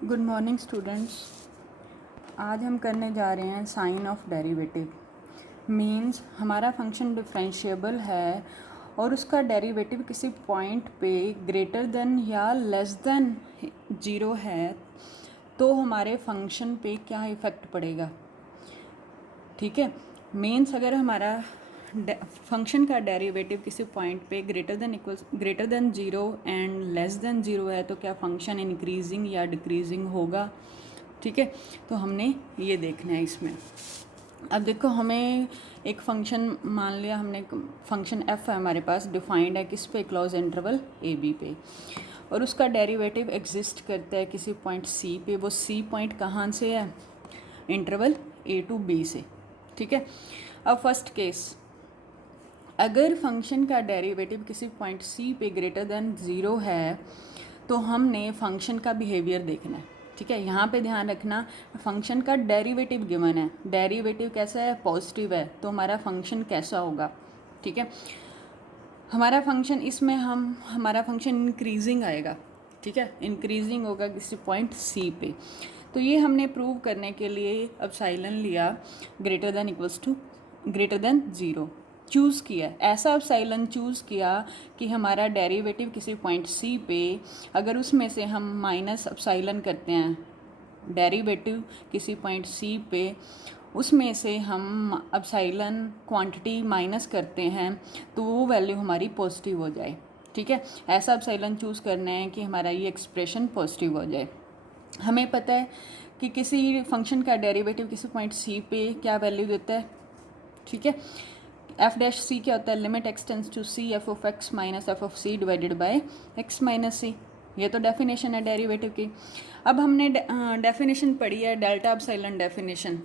Good morning students. आज हम करने जा रहे हैं साइन ऑफ डेरिवेटिव। मीन्स हमारा फंक्शन डिफरेंशिएबल है और उसका डेरिवेटिव किसी पॉइंट पे ग्रेटर देन या लेस देन 0 है तो हमारे फंक्शन पे क्या इफ़ेक्ट पड़ेगा। ठीक है, मीन्स अगर हमारा फंक्शन का डेरिवेटिव किसी पॉइंट पे greater than 0 and less than 0 है तो क्या फंक्शन इंक्रीजिंग या डिक्रीजिंग होगा। ठीक है, तो हमने ये देखना है इसमें। अब देखो, हमें एक फंक्शन मान लिया, हमने फंक्शन एफ है हमारे पास, डिफाइंड है किस पे, क्लोज इंटरवल ए बी पे, और उसका डेरिवेटिव एग्जिस्ट करता है किसी पॉइंट सी पे। वो सी पॉइंट कहाँ से है, इंटरवल ए टू बी से। ठीक है, अब फर्स्ट केस, अगर फंक्शन का डेरिवेटिव किसी पॉइंट सी पे ग्रेटर देन 0 है तो हमने फंक्शन का बिहेवियर देखना है। ठीक है, यहाँ पे ध्यान रखना, फंक्शन का डेरिवेटिव गिवन है, डेरिवेटिव कैसा है, पॉजिटिव है, तो हमारा फंक्शन कैसा होगा। ठीक है, हमारा फंक्शन इसमें हमारा फंक्शन इंक्रीजिंग आएगा। ठीक है, इंक्रीजिंग होगा किसी पॉइंट सी पे। तो ये हमने प्रूव करने के लिए एप्सिलॉन लिया ग्रेटर देन 0 चूज़ किया, ऐसा एप्सिलॉन चूज़ किया कि हमारा डेरिवेटिव किसी पॉइंट सी पे, अगर उसमें से हम माइनस एप्सिलॉन करते हैं, डेरिवेटिव किसी पॉइंट सी पे उसमें से हम एप्सिलॉन क्वांटिटी माइनस करते हैं तो वो वैल्यू हमारी पॉजिटिव हो जाए। ठीक है, ऐसा एप्सिलॉन चूज़ करना है कि हमारा ये एक्सप्रेशन पॉजिटिव हो जाए। हमें पता है कि किसी फंक्शन का डेरिवेटिव किसी पॉइंट सी पे क्या वैल्यू देता है। ठीक है, एफ डैश सी क्या होता है, limit x tends to c f of x minus f of c divided by x minus c. ये तो डेफिनेशन है डेरिवेटिव की। अब हमने डेफिनेशन पढ़ी है, डेल्टा एप्सिलॉन डेफिनेशन।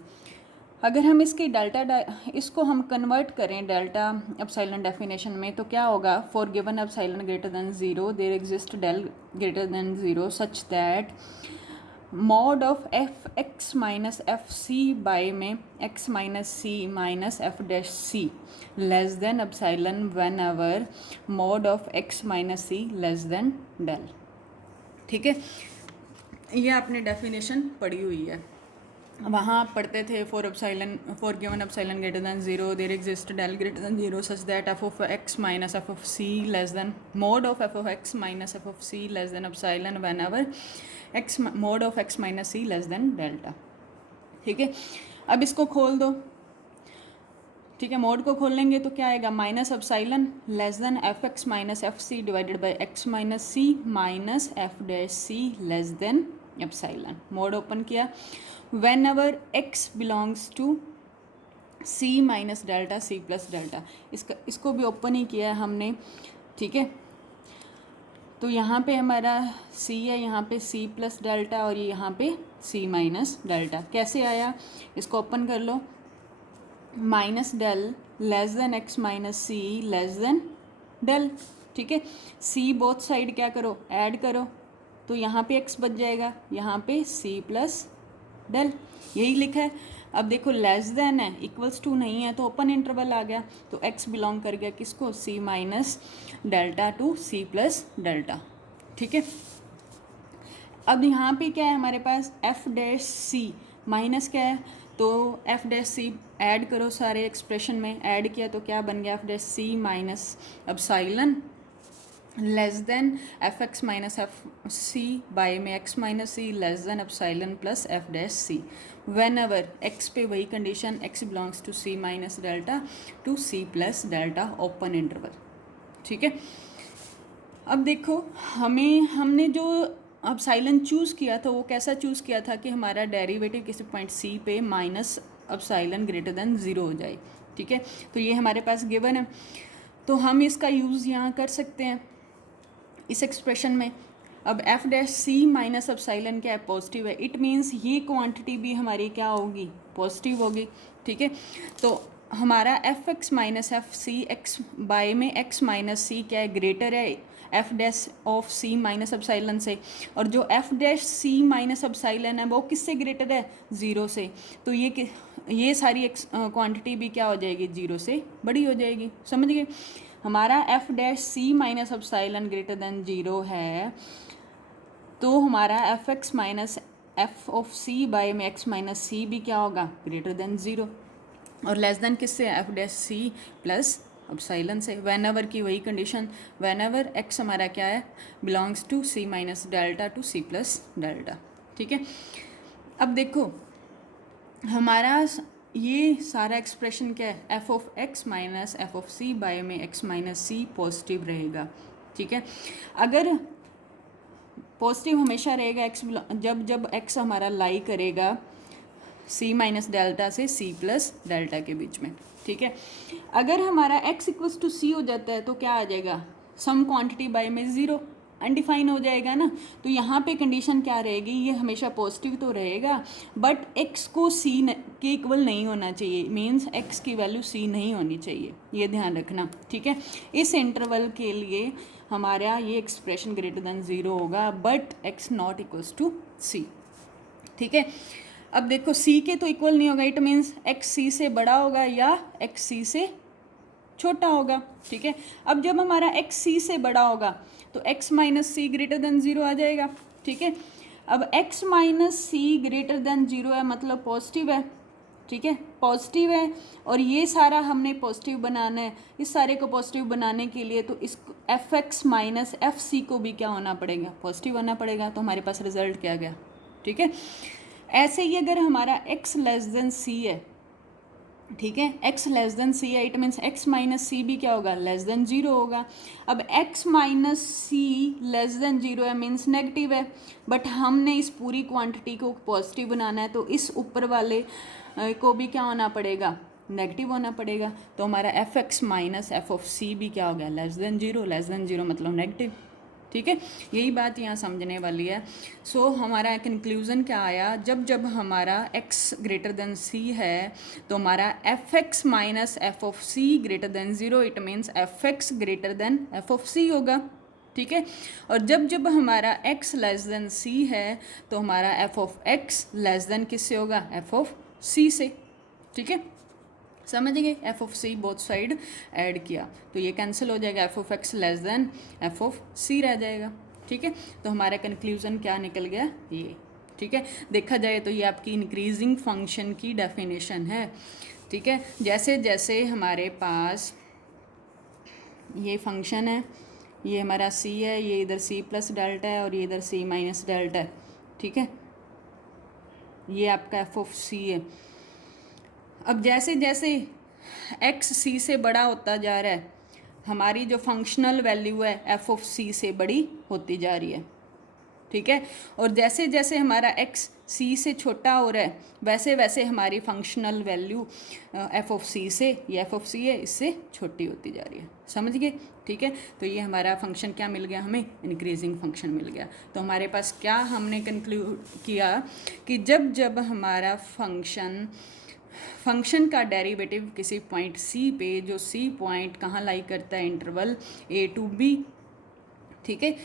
अगर हम इसको हम कन्वर्ट करें डेल्टा एप्सिलॉन डेफिनेशन में तो क्या होगा, for given epsilon greater than 0 there exist del greater than 0 such that mod of f x minus f c by में x minus c minus f dash c less than epsilon whenever mod of x minus c less than del. ठीक है, ये आपने definition पढ़ी हुई है, वहाँ आप पढ़ते थे for given epsilon greater than 0 there exist del greater than 0 such that f of x minus f of c less than mod of f of x minus f of c less than epsilon whenever x mod of x minus c less than delta. ठीक है, अब इसको खोल दो। ठीक है, mode को खोल लेंगे तो क्या आएगा, minus epsilon less than f x minus f c divided by x minus c minus f dash c less than epsilon. Mod open किया, whenever x belongs to c minus delta c plus delta, इसको भी open ही किया है हमने। ठीक है, तो यहाँ पे हमारा c है, यहाँ पे c प्लस डेल्टा और ये यहाँ पे c माइनस डेल्टा। कैसे आया, इसको ओपन कर लो, minus del less than x minus c less than del. ठीक है, c बोथ साइड क्या करो, ऐड करो, तो यहाँ पे x बच जाएगा, यहाँ पे c प्लस डेल, यही लिखा है। अब देखो, लेस देन है, इक्वल्स टू नहीं है, तो ओपन इंटरवल आ गया, तो x बिलोंग कर गया किसको, c minus delta to c plus delta. ठीक है, अब यहाँ पे क्या है हमारे पास, f डैश c माइनस क्या है, तो f डैश c ऐड करो, सारे एक्सप्रेशन में ऐड किया तो क्या बन गया, f dash c minus epsilon less than f x minus f c by में x minus c less than epsilon plus f dash c. Whenever x पे वही condition, x belongs to c minus delta to c plus delta open interval. ठीक है, अब देखो, हमने जो epsilon choose किया था वो कैसा चूज़ किया था कि हमारा डेरिवेटिव किसी पॉइंट सी पे माइनस एप्सिलॉन ग्रेटर देन 0 हो जाए। ठीक है, तो ये हमारे पास गिवन है, तो हम इसका यूज़ यहाँ कर सकते हैं इस एक्सप्रेशन में। अब f dash c minus epsilon क्या है, पॉजिटिव है, इट मीन्स ये क्वांटिटी भी हमारी क्या होगी, पॉजिटिव होगी। ठीक है, तो हमारा f x minus f c x by में एक्स माइनस सी क्या है, ग्रेटर है f dash of c minus epsilon से, और जो f dash c minus epsilon है वो किससे ग्रेटर है, 0 से, तो ये सारी क्वांटिटी भी क्या हो जाएगी, 0 से बड़ी हो जाएगी। समझ गए, हमारा f dash c minus epsilon greater than 0 है तो हमारा f x minus f of c by में एक्स माइनस सी भी क्या होगा, ग्रेटर देन ज़ीरो। और लेस देन किससे, f dash c plus epsilon से। वेन एवर की वही कंडीशन, वेन एवर एक्स हमारा क्या है, belongs to c minus delta to c plus delta. ठीक है, अब देखो हमारा ये सारा एक्सप्रेशन क्या है, f of x minus f of c by में एक्स माइनस सी पॉजिटिव रहेगा। ठीक है, अगर पॉजिटिव हमेशा रहेगा एक्स, जब जब एक्स हमारा लाई करेगा सी माइनस डेल्टा से सी प्लस डेल्टा के बीच में। ठीक है, अगर हमारा एक्स इक्वल्स टू सी हो जाता है तो क्या आ जाएगा, सम क्वांटिटी बाय में ज़ीरो, अनडिफाइन हो जाएगा ना। तो यहाँ पे कंडीशन क्या रहेगी, ये हमेशा पॉजिटिव तो रहेगा बट एक्स को सी के इक्वल नहीं होना चाहिए, मीन्स एक्स की वैल्यू सी नहीं होनी चाहिए, ये ध्यान रखना। ठीक है, इस इंटरवल के लिए हमारा ये एक्सप्रेशन ग्रेटर देन ज़ीरो होगा but x not equals to c. ठीक है, अब देखो सी के तो इक्वल नहीं होगा, इट मीन्स एक्स सी से बड़ा होगा या एक्स सी से छोटा होगा। ठीक है, अब जब हमारा एक्स सी से बड़ा होगा तो x minus c greater than zero आ जाएगा। ठीक है, अब x minus c greater than zero है मतलब पॉजिटिव है। ठीक है, पॉजिटिव है और ये सारा हमने पॉजिटिव बनाना है। इस सारे को पॉजिटिव बनाने के लिए तो इस f x minus f c को भी क्या होना पड़ेगा, पॉजिटिव होना पड़ेगा। तो हमारे पास रिजल्ट क्या गया। ठीक है, ऐसे ही अगर हमारा x लेस देन सी है, ठीक है, x लेस देन सी है, it means x minus c भी क्या होगा, लेस देन ज़ीरो होगा। अब x minus c less than zero है मीन्स नेगेटिव है, बट हमने इस पूरी क्वांटिटी को पॉजिटिव बनाना है तो इस ऊपर वाले को भी क्या होना पड़ेगा, नेगेटिव होना पड़ेगा। तो हमारा f x minus f of c भी क्या हो गया, less than zero, less than zero मतलब नेगेटिव। ठीक है, यही बात यहाँ समझने वाली है। सो हमारा कंक्लूज़न क्या आया, जब जब हमारा x ग्रेटर देन c है तो हमारा f x minus f of c greater than zero, it means f x greater than f of c होगा। ठीक है, और जब जब हमारा x लेस देन c है तो हमारा F of x less than किससे होगा, एफ ऑफ c से। ठीक है, समझ गए, f of c both side add किया तो ये कैंसिल हो जाएगा, f of x less than f of c रह जाएगा। ठीक है, तो हमारा कंक्लूजन क्या निकल गया ये। ठीक है, देखा जाए तो ये आपकी इंक्रीजिंग फंक्शन की डेफिनेशन है। ठीक है, जैसे जैसे हमारे पास ये फंक्शन है, ये हमारा सी है, ये इधर सी प्लस डेल्टा है और ये इधर सी माइनस डेल्टा है। ठीक है, ये आपका एफ ऑफ सी है। अब जैसे जैसे एक्स सी से बड़ा होता जा रहा है, हमारी जो फंक्शनल वैल्यू है एफ ऑफ सी से बड़ी होती जा रही है। ठीक है, और जैसे जैसे हमारा एक्स सी से छोटा हो रहा है वैसे वैसे हमारी फंक्शनल वैल्यू एफ ऑफ सी से, ये एफ ऑफ सी है, इससे छोटी होती जा रही है। समझ गए। ठीक है, तो ये हमारा फंक्शन क्या मिल गया हमें, इंक्रीजिंग फंक्शन मिल गया। तो हमारे पास क्या हमने कंक्लूड किया कि जब जब हमारा फंक्शन का डेरिवेटिव किसी पॉइंट सी पे, जो सी पॉइंट कहाँ लाई करता है, इंटरवल ए टू बी। ठीक है,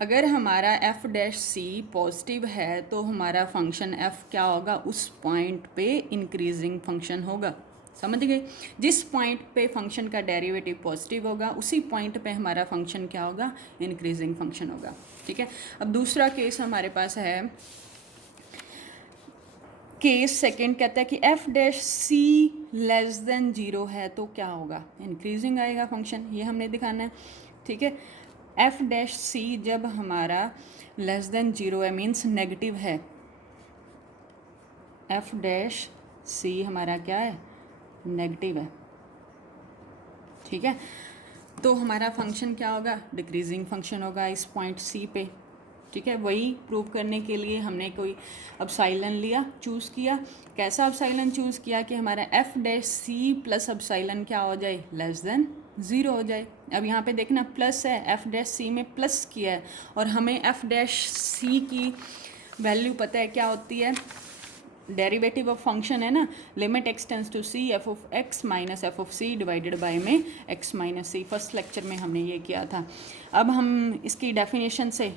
अगर हमारा एफ डैश सी पॉजिटिव है तो हमारा फंक्शन एफ क्या होगा, उस पॉइंट पे इंक्रीजिंग फंक्शन होगा। समझ गए, जिस पॉइंट पे फंक्शन का डेरिवेटिव पॉजिटिव होगा उसी पॉइंट पे हमारा फंक्शन क्या होगा, इंक्रीजिंग फंक्शन होगा। ठीक है, अब दूसरा केस हमारे पास है, केस सेकंड कहता है कि F dash c less than zero है तो क्या होगा, इंक्रीजिंग आएगा फंक्शन, ये हमने दिखाना है। ठीक है, एफ डैश सी जब हमारा लेस देन ज़ीरो है मीन्स नेगेटिव है, एफ डैश सी हमारा क्या है, नेगेटिव है। ठीक है, तो हमारा फंक्शन क्या होगा, डिक्रीजिंग फंक्शन होगा इस पॉइंट सी पे। ठीक है, वही प्रूव करने के लिए हमने कोई एप्सिलॉन लिया, चूज़ किया। कैसा एप्सिलॉन चूज़ किया कि हमारा f dash c plus epsilon क्या हो जाए, लेस देन ज़ीरो हो जाए। अब यहाँ पे देखना प्लस है, एफ डैश सी में प्लस किया है और हमें एफ डैश सी की वैल्यू पता है क्या होती है, डेरिवेटिव ऑफ फंक्शन है ना, limit x tends to c f of x minus f of c divided by में x minus c. First lecture में हमने ये किया था। अब हम इसकी डेफिनेशन से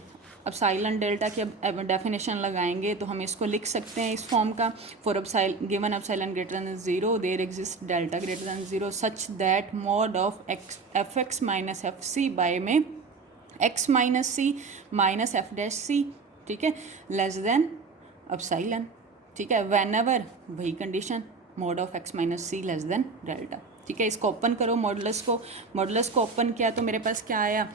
एप्सिलॉन डेल्टा की डेफिनेशन लगाएंगे तो हम इसको लिख सकते हैं इस फॉर्म का, for given epsilon greater than zero there exist delta greater than zero such that mod of f x minus f c by में x minus c minus f dash c. ठीक है, लेस देन एप्सिलॉन, ठीक है, whenever वही condition mod of x minus c less than delta, ठीक है। इसको open करो, मॉडुलस को ओपन किया तो मेरे पास क्या आया,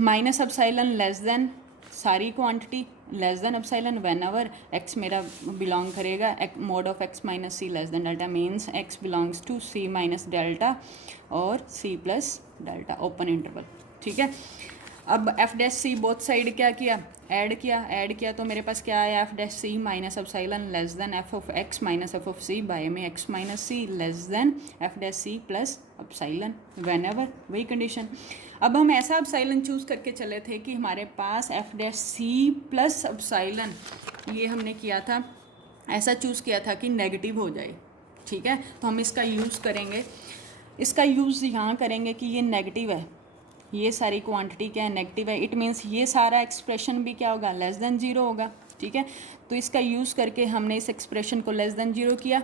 माइनस एप्सिलॉन लेस देन सारी quantity less than epsilon whenever x मेरा बिलोंग करेगा mod of x minus c less than delta, means x belongs to c minus delta और c plus delta open interval, ठीक है। अब f dash c both side क्या किया, add किया तो मेरे पास क्या आया, f dash c minus epsilon less than f of x minus f of c by में x minus c less than f dash c plus epsilon whenever वही कंडीशन। अब हम ऐसा एप्सिलॉन चूज़ करके चले थे कि हमारे पास f dash c plus epsilon, ये हमने किया था, ऐसा चूज़ किया था कि नेगेटिव हो जाए, ठीक है। तो हम इसका यूज़ करेंगे, इसका यूज़ यहाँ करेंगे कि ये नेगेटिव है, ये सारी क्वांटिटी क्या है, नेगेटिव है, इट मीन्स ये सारा एक्सप्रेशन भी क्या होगा, लेस देन ज़ीरो होगा, ठीक है। तो इसका यूज़ करके हमने इस एक्सप्रेशन को लेस देन ज़ीरो किया,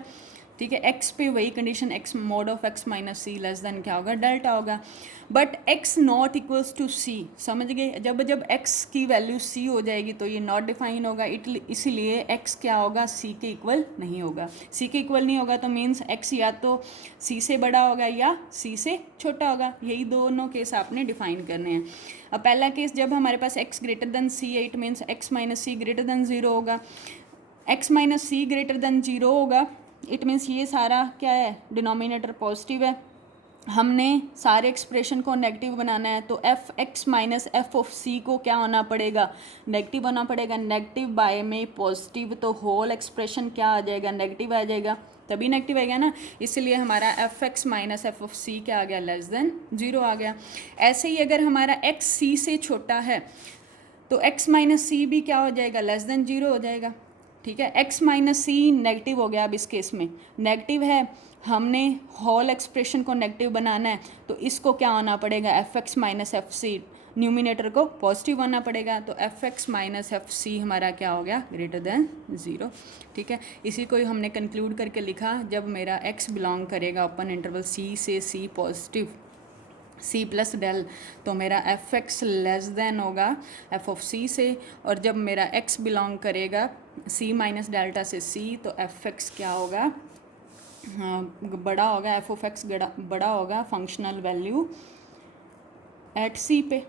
ठीक है। एक्स पे वही condition, x mod of x minus c less than क्या होगा, डेल्टा होगा, but x not equals to c, समझ गए। जब एक्स की वैल्यू सी हो जाएगी तो ये नॉट डिफाइन होगा, इसीलिए एक्स क्या होगा, सी के इक्वल नहीं होगा। सी के इक्वल नहीं होगा तो मीन्स एक्स या तो सी से बड़ा होगा या सी से छोटा होगा, यही दोनों केस आपने डिफाइन करने हैं। अब पहला केस जब हमारे पास एक्स ग्रेटर देन सी है, it means x minus c greater than zero होगा, x minus c greater than zero होगा, इट मीन्स ये सारा क्या है, डिनोमिनेटर पॉजिटिव है, हमने सारे एक्सप्रेशन को नेगेटिव बनाना है तो f x minus f of c को क्या होना पड़ेगा, नेगेटिव होना पड़ेगा, नेगेटिव बाय में पॉजिटिव, तो होल एक्सप्रेशन क्या आ जाएगा, नेगेटिव आ जाएगा, तभी नेगेटिव आएगा ना, इसलिए हमारा f x minus f of c क्या आ गया, लेस देन ज़ीरो आ गया। ऐसे ही अगर हमारा एक्स सी से छोटा है तो एक्स माइनस सी भी क्या हो जाएगा, लेस देन ज़ीरो हो जाएगा, ठीक है। एक्स माइनस सी नेगेटिव हो गया, अब इस केस में नेगेटिव है, हमने होल एक्सप्रेशन को नेगेटिव बनाना है तो इसको क्या होना पड़ेगा, f x minus f c, numerator को पॉजिटिव होना पड़ेगा, तो f x minus f c हमारा क्या हो गया, ग्रेटर देन ज़ीरो, ठीक है। इसी को हमने कंक्लूड करके लिखा, जब मेरा एक्स बिलोंग करेगा ओपन इंटरवल सी से सी पॉजिटिव सी प्लस डेल, तो मेरा एफ एक्स लेस देन होगा एफ ऑफ सी से, और जब मेरा एक्स बिलोंग करेगा सी माइनस डेल्टा से सी, तो एफ एक्स क्या होगा, बड़ा होगा, एफ ऑफ एक्स बड़ा होगा फंक्शनल वैल्यू एट सी पे,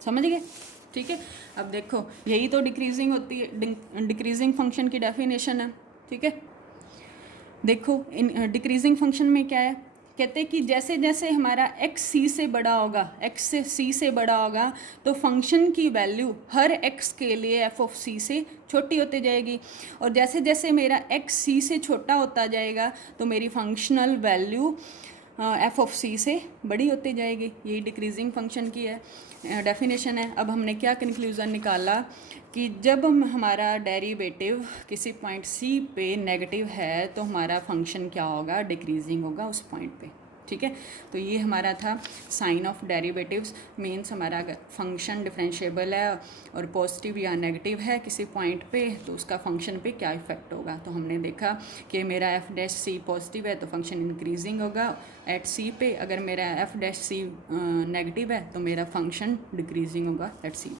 समझ गए, ठीक है। अब देखो यही तो डिक्रीजिंग होती है, डिक्रीजिंग फंक्शन की डेफिनेशन है, ठीक है। देखो इन डिक्रीजिंग फंक्शन में क्या है, कहते हैं कि जैसे जैसे हमारा एक्स सी से बड़ा होगा, एक्स से सी से बड़ा होगा, तो फंक्शन की वैल्यू हर एक्स के लिए एफ ऑफ सी से छोटी होती जाएगी, और जैसे जैसे मेरा एक्स सी से छोटा होता जाएगा तो मेरी फंक्शनल वैल्यू एफ ऑफ सी से बड़ी होती जाएगी, यही डिक्रीजिंग फंक्शन की है डेफिनेशन है। अब हमने क्या कंक्लूज़न निकाला कि जब हमारा डेरिवेटिव किसी पॉइंट सी पे नेगेटिव है तो हमारा फंक्शन क्या होगा, डिक्रीजिंग होगा उस पॉइंट पे, ठीक है। तो ये हमारा था साइन ऑफ डेरिवेटिव्स, मीन्स हमारा फंक्शन डिफरेंशिएबल है और पॉजिटिव या नेगेटिव है किसी पॉइंट पे तो उसका फंक्शन पे क्या इफेक्ट होगा। तो हमने देखा कि मेरा एफ डैश सी पॉजिटिव है तो फंक्शन इंक्रीजिंग होगा एट सी पे, अगर मेरा एफ डैश सी नेगेटिव है तो मेरा फंक्शन डिक्रीजिंग होगा एट सी।